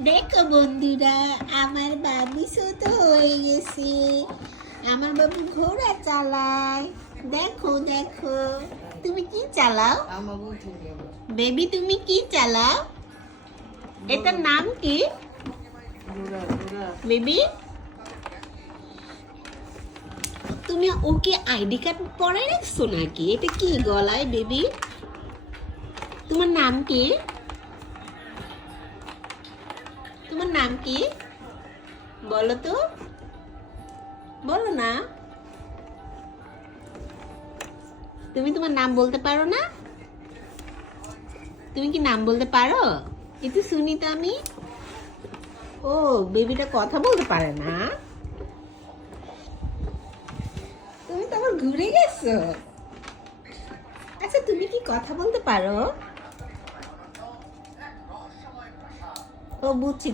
দেখো বন্ধুরা, আমার বাবু ছোট হয়ে গেছে। আমার বাবু ঘোড়া চালায়। দেখো দেখো, তুমি কি চালাও বেবি? তুমি কি চালাও? এটার নাম কি বেবি? তুমি ওকে আইডি কার্ড পরে রাখছো নাকি? এটা কি গলায় বেবি? তোমার নাম কি? তোমার নাম কি বলো তো, বলো না। তুমি তোমার নাম বলতে পারো না? তুমি কি নাম বলতে পারো? একটু শুনি তো আমি। ও, বেবিটা কথা বলতে পারে না। তুমি তো আবার ঘুরে গেছো। আচ্ছা, তুমি কি কথা বলতে পারো? ও, বুঝছি।